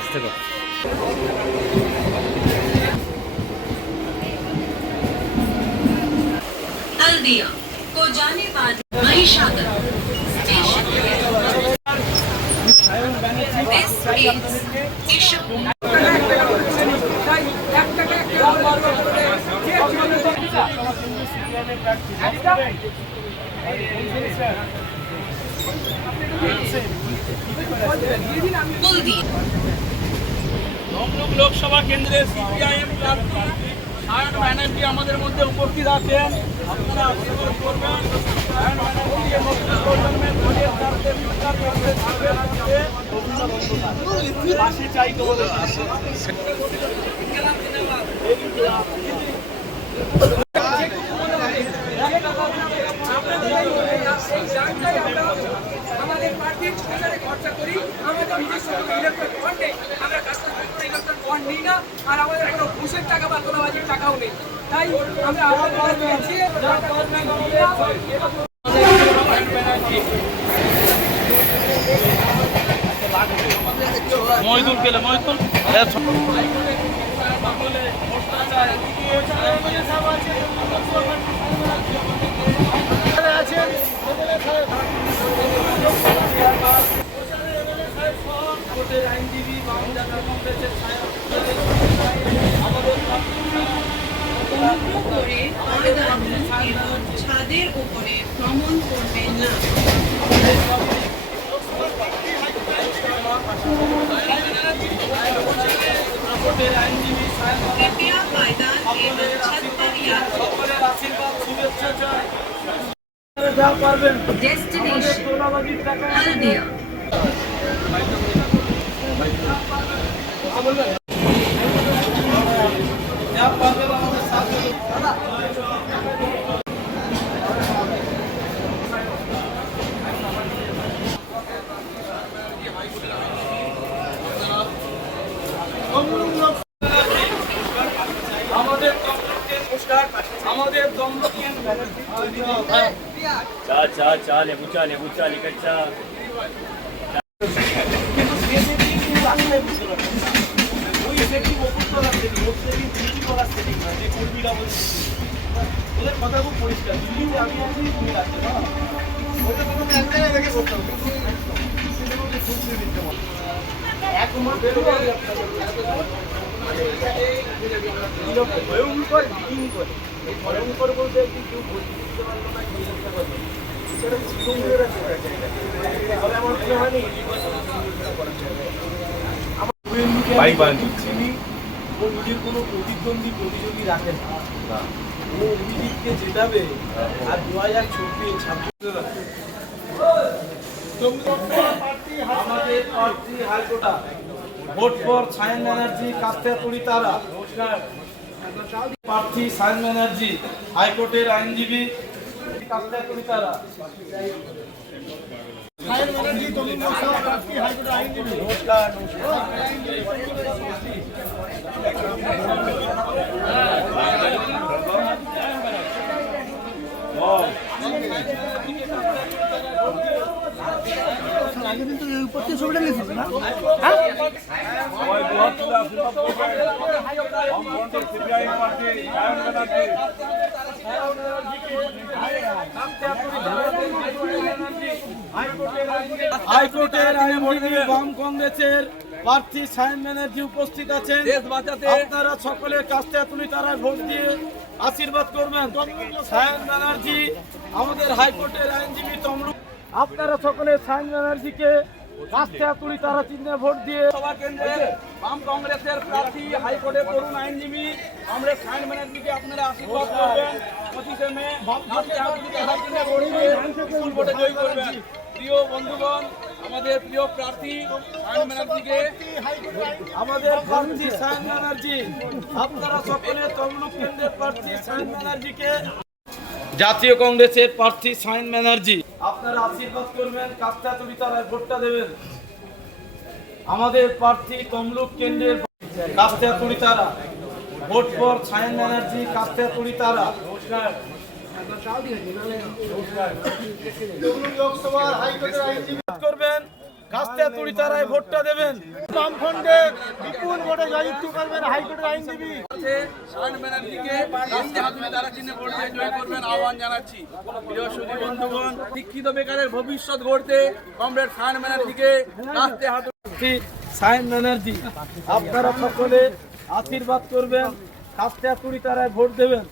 আসতে কর। हल्दिया को जाने बाद Mahishadal station. This is Isha. Kuldeep Tamluk Lok Sabha কেন্দ্রের সিপিআইএম প্রার্থী সায়ন ব্যানার্জি আমাদের মধ্যে উপস্থিত আছেন। আপনারা আশীর্বাদ করবেন। সায়ন ব্যানার্জি এবং প্রজন্মের ভোটের প্রার্থী বিস্তার করতে থাকবে। পাশে চাই তো বলে আমাদের পার্টির প্রচারে খরচা করি, আমাদের নিজস্ব ইলেকট্রন বন্ডে আমরা কাস্টমার ইলেকট্রন বন্ড নিই না, আর আমাদের কোনো ঘুষের টাকা বা তোলাবাজির টাকাও নেই। তাই আমরা আপনাদের কাছে চাইছি মহিদুল গেলে মহিদুল আইনজীবী করে ময়দান এবং ছাদের উপরে ভ্রমণ করবেন না। कृपया मैदान एवं छत पर डेस्टिनेशन हल्दिया। কথা খুব পরিষ্কার দিল্লিতে আমি আছি তুমি রাখতে না ভয়ঙ্কর বলতে কেউ বুঝতে পারলো না সেটা আমার মনে হয়নি ও নিজের কোনো প্রতিদ্বন্দ্বী রাখে না, ও অভিজিৎকে জেতাবে আর 2026 আমাদের প্রার্থী হাইকোর্টা ভোট ফর সায়ন ব্যানার্জি কাস্তেপুরি তারা প্রার্থী সায়ন ব্যানার্জি হাইকোর্টের আইনজীবী কাস্তেপুরি তারা সায়ন ব্যানার্জি তমলুক লোকসভা প্রার্থী হাইকোর্টের আইনজীবী নমস্কার আগে দিন তো উপস্থিত ছবিটা নিয়েছিস না? হাইকোর্টের আইনজীবী বাম কংগ্রেসের প্রার্থী সায়ন ব্যানার্জি উপস্থিত আছেন। আপনারা সকলে কাস্তেপুরি তারায় ভোট দিয়ে আশীর্বাদ করবেন। সায়ন ব্যানার্জি আমাদের হাইকোর্টের আইনজীবী তমলুক, আপনারা সকলে সায়ন ব্যানার্জিকে কাস্তেপুরি তারা চিহ্নে ভোট দিয়ে সভা কেন্দ্রে বাম কংগ্রেসের প্রার্থী হাইকোর্টের তরুণ আইনজীবী আমরা সায়ন ব্যানার্জিকে আপনারা আশীর্বাদ করবেন। 25 মে কাস্তেপুরি তারা চিহ্নে ভোট দিয়ে ফুল ভোটে জয়ী করবেন। প্রিয় বন্ধুগণ, আমাদের প্রিয় প্রার্থী সায়ন ব্যানার্জিকে, আমাদের প্রার্থী সায়ন ব্যানার্জি, আপনারা সকলে তমলুক কেন্দ্রের প্রার্থী সায়ন ব্যানার্জিকে, জাতীয় কংগ্রেসের প্রার্থী সায়ন ব্যানার্জি আপনারা আশীর্বাদ করবেন, কাস্তেপুরি তারায় ভোটটা দেবেন। আমাদের প্রার্থী তমলুক কেন্দ্রের কাস্তেপুরি তারা ভোট ফর সায়ন ব্যানার্জি কাস্তেপুরি তারা। নমস্কার করবেন কাস্তেতুলি তারায় ভোটটা দেবেন। বামফ্রন্টে বিপুল ভোটে জয়যুক্ত করবেন হাইকোর্টের আইনজীবী সায়ন ব্যানার্জিকে কাস্তে হাতুড়ি তারা চিহ্নে ভোট দিয়ে জয় করবেন আহ্বান জানাচ্ছি। প্রিয় সুধী বন্ধুগণ, শিক্ষিত বেকারের ভবিষ্যৎ গড়তে কমরেড সায়ন ব্যানার্জিকে কাস্তে হাতুড়ি সায়ন ব্যানার্জি, আপনারা সকলে আশীর্বাদ করবেন, কাস্তেতুলি তারায় ভোট দেবেন।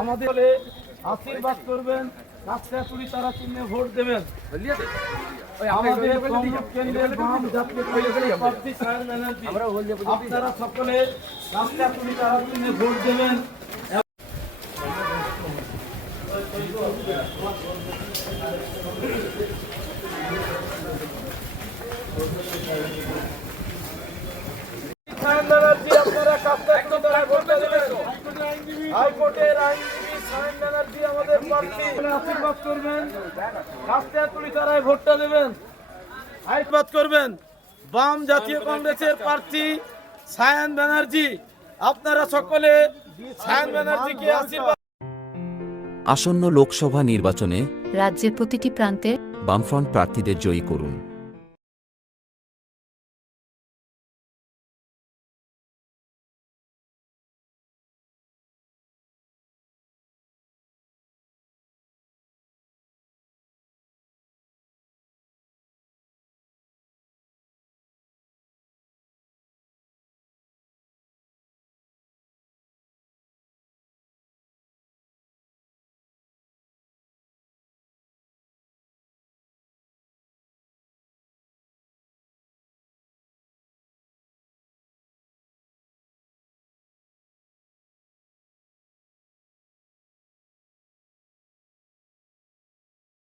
আমাদের আশীর্বাদ করবেন, কাস্তেতুলি তারা চিহ্নে ভোট দেবেন। আমাদের কংগ্রেস কেন্দ্রের বাম জাতীয় কংগ্রেসের প্রার্থী সায়ন ব্যানার্জি, আপনারা সকলে কাস্তেতুলি তারা চিহ্নে ভোট দেবেন। সায়ন ব্যানার্জি, আপনারা কাস্তেতুলি তারায় ভোটটা দেবেন। হাইকোর্টের আইনজীবী সায়ন ব্যানার্জি আমাদের প্রার্থী, আশীর্বাদ করবেন, কাস্তেতুলি তারায় ভোটটা দেবেন। আশীর্বাদ করবেন বাম জাতীয় কংগ্রেসের প্রার্থী সায়ন ব্যানার্জি, আপনারা সকলে সায়ন ব্যানার্জিকে আশীর্বাদ। আসন্ন লোকসভা নির্বাচনে রাজ্যের প্রতিটি প্রান্তে বামফ্রন্ট প্রার্থীদের জয়ী করুন।